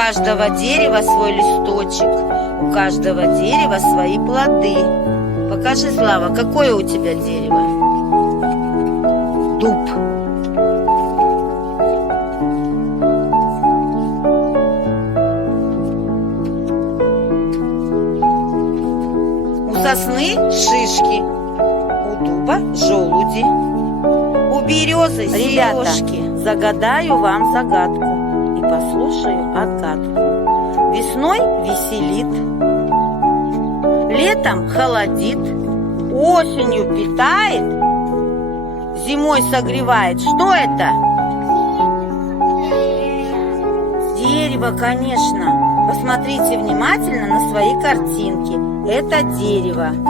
каждого дерева свой листочек, у каждого дерева свои плоды. Покажи, Слава, какое у тебя дерево? Дуб. У сосны шишки, у дуба желуди, у березы сережки. Загадаю вам загадку и послушаю отгадку. Весной веселит, летом холодит, осенью питает, зимой согревает. Что это? Дерево, конечно. Посмотрите внимательно на свои картинки. Это дерево.